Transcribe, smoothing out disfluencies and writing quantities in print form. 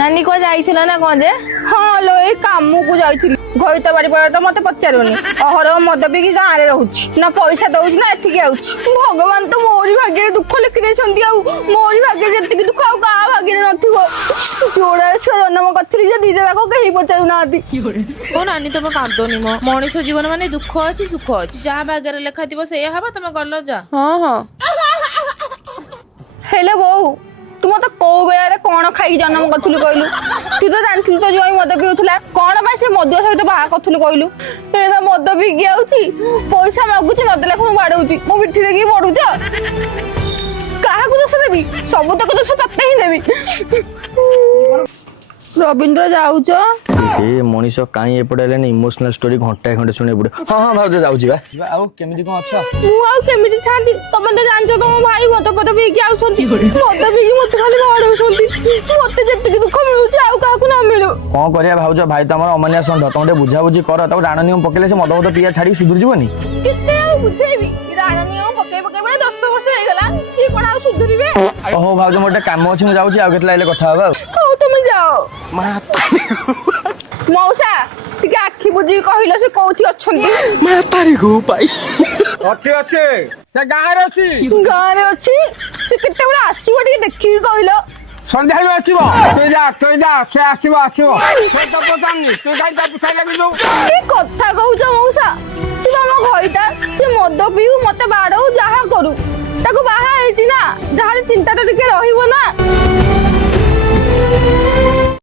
नानी को जाइथिला ना कौन जे हाँ लो ए काम को जाइथिली घई तो बारी पर तो मते पचारुनी अहर मद पी की गाँव रे रहूची ना पैसा दउची ना एठिक आउची भगवान तो मोरी भाग्य रे दुख लिखि देछंती आ मोरी भाग्य जेतिक दुख आ का भाग्य रे नथिबो जोड़ा छुआ जन्म करथिली जे दीजे जाको कहि पचारु नाती ओ नानी तुम कांदोनी मो मनीष जीवन माने दुख अछि सुख अछि जहाँ भाग्य रे लेखा थिबो सेया हबा तुम गल्लो जा हाँ हाँ हेले बहु तू मत कौ बेला कौन खाई जन्म करू कहलु तू तो जानथु तो जई मद पिउथला कौन बा से मद सहित बाहा करू कहलु एना मद पिकी आउची पैसा मागुची नदेला कोन बाडौची मो पिठी देखि पडुछ काहाकू दोष देबी सब तक दोष तते ही देबी रविंद्र जाउछ ए मनीष काई एपटे लेनी इमोशनल स्टोरी घंटा घंटे सुने पड़े हां हां भाउज जाउची बा आउ केमिति कोन अच्छा मु आउ केमिति छांती तमे तो जानछो तुम भाई मत पद पिकी आउछंती मत पिकी मत खाली बाडौछंती मते जत्ते दुख मिलुछ आउ काहाकू ना मिलु कोन करिया भाउज भाई त हमर अमान्या संध तोंडे बुझा बुझी कर त राण नियम पकेले से मद मद पिया छाडी सुधुर जीवनी किते आउ बुझेबी राण नियम पके पके बड़े 10 वर्ष हो गेला सी कोन आउ सुधुरिबे ओहो भाउज मोटे काम अछि मु जाउची आउ केतला इले कथा हबा हौ तुम जाओ माता मौसा ଟିକେ ଆଖି ବୁଝି କହିଲ ସେ କୋଉଠି ଅଛନ୍ତି ମାତାରି ଗो ପାଇ ଅଛି ଅଛି ସେ ଗାଁରେ ଅଛି ଗାଁରେ ଅଛି ସେ କେତେବେଳେ ଆସିବ ଟିକେ ଦେଖିକି କହିଲ ସନ୍ଧ୍ୟାରେ ଆସିବ ତୁଇ ଯା ସେ ଆସିବ ସେ ତ ପଚାରନି ତୁ କାଇଁ ତା ପିଛା ଲାଗିଛୁ କି କଥା କହୁଛ ମଉସା ସେ ଆମ ଘଇଟା ସେ ମଦ ପିଉ ମତେ ବାଡଉ ଯାହା କରୁ ତାକୁ ବାହା ହେଇଛି ନା ଯାହାର ଚିନ୍ତା ତ ଟିକେ ରହିବ ନା